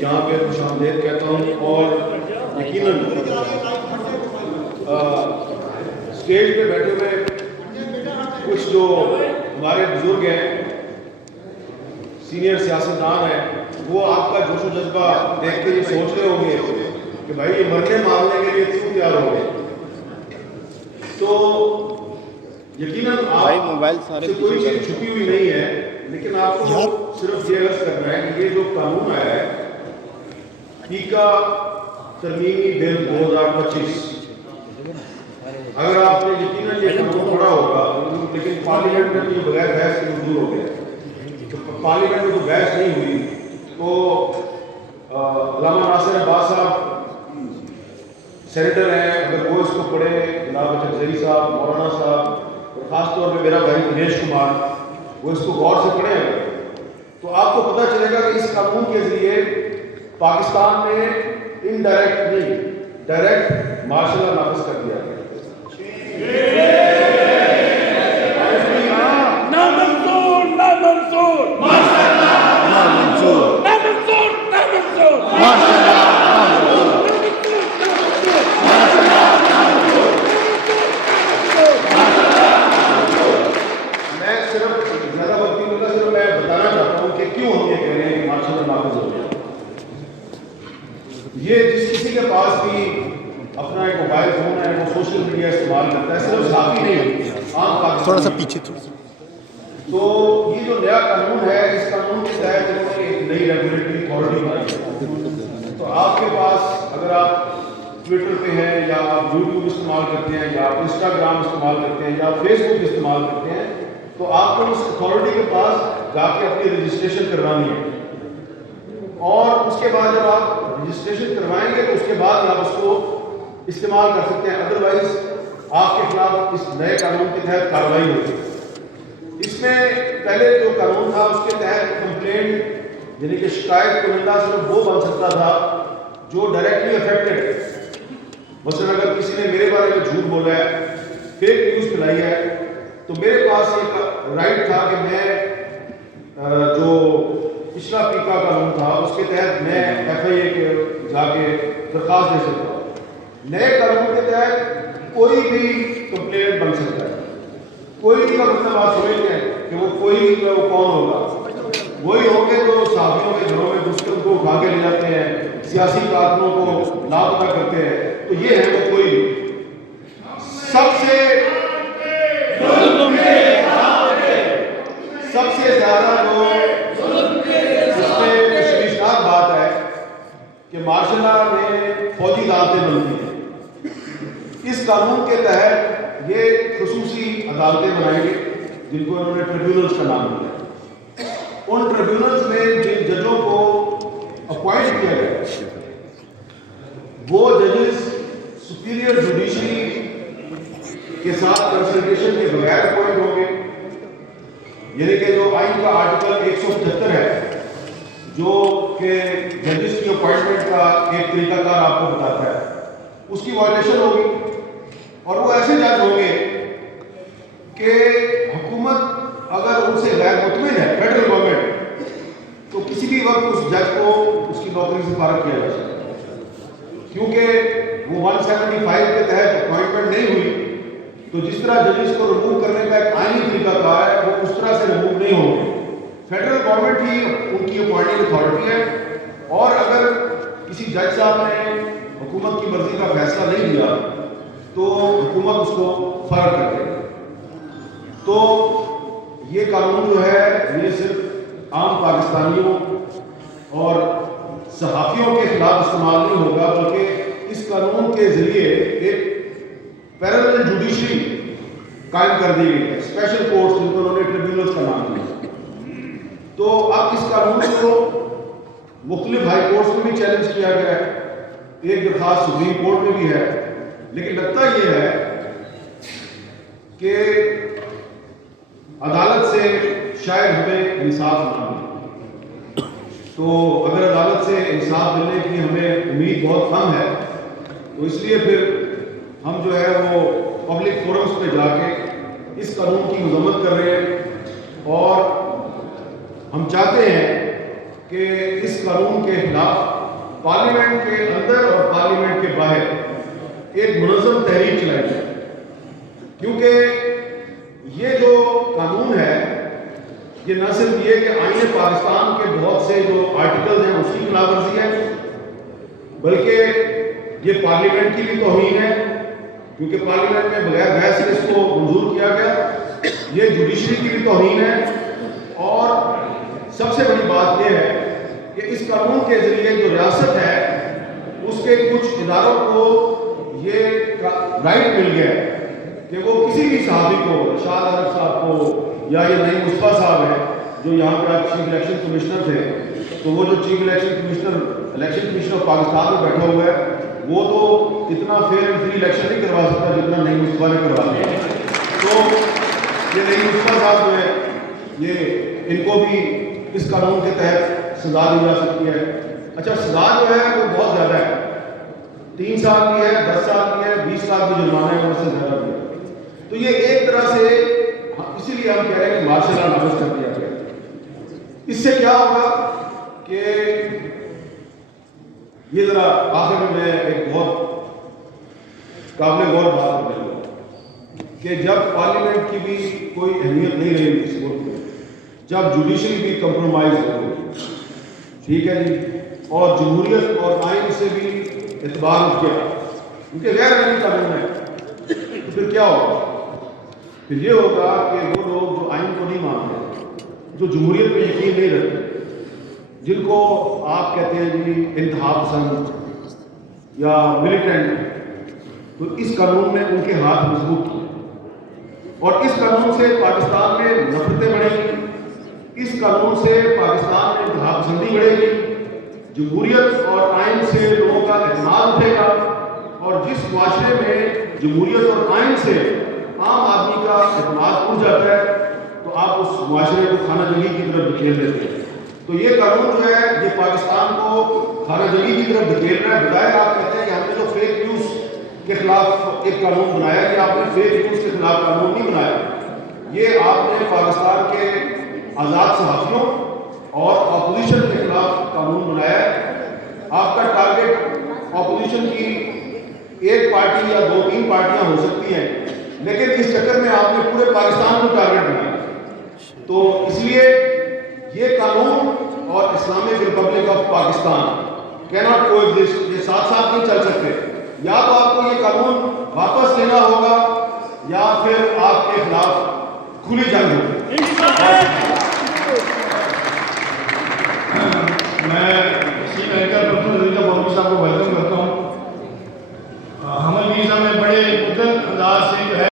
یہاں پہ خوش آمدید کہتا ہوں، اور یقیناً اسٹیج پہ بیٹھے ہوئے کچھ جو ہمارے بزرگ ہیں، سینئر سیاستدان ہیں، وہ آپ کا جوش و جذبہ دیکھ کے یہ سوچ رہے ہوں گے کہ بھائی یہ مرنے مارنے کے لیے کیوں تیار ہو گئے. تو یقیناً آپ سے کوئی چیز چھپی ہوئی نہیں ہے، لیکن آپ کو صرف یہ عرض کرنا ہے کہ یہ جو قانون آیا ہے ٹیکہ ترمیمی بل 2025، اگر آپ نے یقیناً یہ قانون پڑھا ہوگا، لیکن پارلیمنٹ میں یہ بغیر بحث کے منظور ہو گیا. تو پارلیمنٹ میں تو بحث نہیں ہوئی تو علامہ ناصر عباس صاحب سینیٹر ہیں، اگر وہ اس کو پڑھے، جناب چکزئی صاحب، مولانا صاحب، اور خاص طور پہ میرا بھائی دنیش کمار، وہ اس کو غور سے پڑھیں تو آپ کو پتہ چلے گا کہ اس قانون کے ذریعے پاکستان میں انڈائریکٹ نہیں ڈائریکٹ مارشل لا نافذ کر دیا گیا. یہ جس کسی کے پاس بھی اپنا ایک موبائل فون ہے، وہ سوشل میڈیا استعمال کرتا ہے، صرف صحافی نہیں، عام پاکستانی. تھوڑا سا پیچھے تو یہ جو نیا قانون ہے، اس قانون کے تحت انہوں نے ایک نئی ریگولیٹری اتھارٹی بنائی ہے. تو آپ کے پاس اگر آپ ٹویٹر پہ ہیں، یا آپ یوٹیوب استعمال کرتے ہیں، یا آپ انسٹاگرام استعمال کرتے ہیں، یا آپ فیس بک استعمال کرتے ہیں، تو آپ کو اس اتھارٹی کے پاس جا کے اپنی رجسٹریشن کروانی ہے. اور اس کے بعد جب آپ رجسٹریشن کروائیں گے تو اس کے بعد آپ اس کو استعمال کر سکتے ہیں، ادروائز آپ کے خلاف اس نئے قانون کے تحت کارروائی ہوگی. اس میں پہلے جو قانون تھا اس کے تحت کمپلینٹ یعنی کہ شکایت کنندہ صرف وہ بن سکتا تھا جو ڈائریکٹلی افیکٹڈ. مثلا اگر کسی نے میرے بارے میں جھوٹ بولا ہے، فیک نیوز پھیلائی ہے، تو میرے پاس ایک رائٹ تھا کہ میں جو پچھلا ٹیکہ قانون تھا اس کے تحت میں ایف آئی اے کے جا کے درخواست دے سکتا ہوں. نئے قانون کے تحت کوئی بھی کمپلینٹ بن سکتا ہے. کوئی بھی کا مطلب آپ سمجھتے ہیں کہ وہ کوئی بھی وہ کون ہوگا؟ وہی ہوں گے جو صحافیوں کے گھروں میں دوسروں کو اٹھا کے لے جاتے ہیں، سیاسی کارکنوں کو لاپتہ کرتے ہیں. تو یہ ہے تو کوئی سب سے زیادہ جو اس میں تشویشناک بات ہے کہ مارشل لا میں فوجی عدالتیں بنتی ہیں. اس قانون کے تحت یہ خصوصی عدالتیں بنائیں گے جن کو انہوں نے ٹریبیونلز کا نام دیا. ان ٹریبیونلز میں جن ججوں کو اپوائنٹ کیا گیا وہ ججز سپیریئر جوڈیشری کے ساتھ کنسلٹیشن کے بغیر اپوائنٹ ہوں گے. یعنی کہ جو آئین کا آرٹیکل 175 ہے جو کہ ججز کی اپوائنٹمنٹ کا ایک طریقہ کار آپ کو بتاتا ہے، اس کی وائلیشن ہوگی. اور وہ ایسے جج ہوں گے کہ حکومت اگر ان سے غیر مطمئن ہے، فیڈرل گورنمنٹ، تو کسی بھی وقت اس جج کو اس کی نوکری سے فارغ کیا جا سکتا ہے. کیونکہ وہ 175 کے تحت اپوائنٹمنٹ نہیں ہوئی، تو جس طرح ججز کو ریموو کرنے کا ایک آئینی طریقہ کار ہے، وہ اس طرح سے ریموو نہیں ہوں گے. فیڈرل گورنمنٹ ہی ان کی اپوائنٹنگ اتھارٹی ہے، اور اگر کسی جج صاحب نے حکومت کی مرضی کا فیصلہ نہیں دیا تو حکومت اس کو فرق کر دے. تو یہ قانون جو ہے یہ صرف عام پاکستانیوں اور صحافیوں کے خلاف استعمال نہیں ہوگا، بلکہ اس قانون کے ذریعے ایک پیرالل جوڈیشری قائم کر دی گئی ہے، اسپیشل کورٹس جن کو انہوں نے ٹریبیونلز کا نام دیا. تو اب اس قانون کو مختلف ہائی کورٹس میں بھی چیلنج کیا گیا ہے، ایک درخواست سپریم کورٹ میں بھی ہے. لیکن لگتا یہ ہے کہ عدالت سے شاید ہمیں انصاف نہ ملے. تو اگر عدالت سے انصاف ملنے کی ہمیں امید بہت کم ہے، تو اس لیے پھر ہم جو ہے وہ پبلک فورمز پہ جا کے اس قانون کی مذمت کر رہے ہیں. اور ہم چاہتے ہیں کہ اس قانون کے خلاف پارلیمنٹ کے اندر اور پارلیمنٹ کے باہر ایک منظم تحریک چلائی جائے، کیونکہ یہ جو قانون ہے یہ نہ صرف یہ کہ آئین پاکستان کے بہت سے جو آرٹیکلز ہیں اس کی خلاف ورزی ہے، بلکہ یہ پارلیمنٹ کی بھی توہین ہے، کیونکہ پارلیمنٹ میں بغیر بحث سے اس کو منظور کیا گیا، یہ جوڈیشری کی بھی توہین ہے، اور سب سے بڑی بات یہ ہے کہ اس قانون کے ذریعے جو ریاست ہے اس کے کچھ اداروں کو یہ رائٹ مل گیا ہے کہ وہ کسی بھی صحافی کو، شاد عرب صاحب کو یا یہ نئی مصطفیٰ صاحب ہیں جو یہاں پہ چیف الیکشن کمشنر تھے، تو وہ جو چیف الیکشن کمشنر پاکستان میں بیٹھا ہوا ہے وہ تو اتنا فیئر اینڈ فری الیکشن نہیں کروا سکتا جتنا نئی مصطفیٰ نے کروا دیا، تو یہ نئی مصطفیٰ صاحب جو ہے یہ ان کو بھی اس قانون کے تحت سزا دی جا سکتی ہے۔ اچھا، سزا جو ہے وہ بہت زیادہ ہے، 3 سال کی ہے، 10 سال کی ہے، 20 سال کی جرمانہ ہے، اس سے زیادہ بھی ہے۔ تو یہ ایک طرح سے اسی لیے ہم کہہ رہے ہیں کہ مارشل لا نافذ کر دیا گیا۔ اس سے کیا ہوگا کہ یہ ذرا آخر میں ایک بہت قابل غور بات کرنے لگا کہ جب پارلیمنٹ کی بھی کوئی اہمیت نہیں رہی اس ملک میں، جب جوڈیشری بھی کمپرومائز ہو گئی، ٹھیک ہے جی، اور جمہوریت اور آئین سے بھی اعتبار اٹھ گیا کیونکہ غیر آئینی قانون ہے، تو پھر کیا ہوگا؟ پھر یہ ہوگا کہ وہ لوگ جو آئین کو نہیں مانتے، جو جمہوریت پہ یقین نہیں رکھتے، جن کو آپ کہتے ہیں جی انتہا پسند یا ملیٹنٹ، تو اس قانون نے ان کے ہاتھ مضبوط کیے، اور اس قانون سے پاکستان میں نفرتیں بڑھیں گی، اس قانون سے پاکستان میں انتہا پسندی بڑھے گی، جمہوریت اور آئین سے لوگوں کا اعتماد اٹھے گا، اور جس معاشرے میں جمہوریت اور آئین سے عام آدمی کا اعتماد اٹھ جاتا ہے تو آپ اس معاشرے کو خانہ جنگی کی طرف دھکیل دیتے ہیں۔ تو یہ قانون جو ہے یہ پاکستان کو خانہ جنگی کی طرف دھکیل رہا ہے، بجائے آپ کہتے ہیں کہ ہم نے تو فیک نیوز کے خلاف ایک قانون بنایا، یہ آپ نے فیک نیوز کے خلاف قانون نہیں بنایا، یہ آپ نے پاکستان کے آزاد صحافیوں اور اپوزیشن کے خلاف قانون بنایا ہے۔ آپ کا ٹارگٹ اپوزیشن کی ایک پارٹی یا 2-3 پارٹیاں ہو سکتی ہیں، لیکن اس چکر میں آپ نے پورے پاکستان کو ٹارگٹ بنایا، تو اس لیے یہ قانون اور اسلامک ریپبلک آف پاکستان کیناٹ کو ایگزسٹ، یہ ساتھ ساتھ نہیں چل سکتے، یا تو آپ کو یہ قانون واپس لینا ہوگا یا پھر آپ کے خلاف کھلی جنگ ہوگی۔ میں چیف اینکر پروفیسر رضا بابو صاحب کو ویلکم کرتا ہوں۔ حمل میرزا میں بڑے مدن انداز سے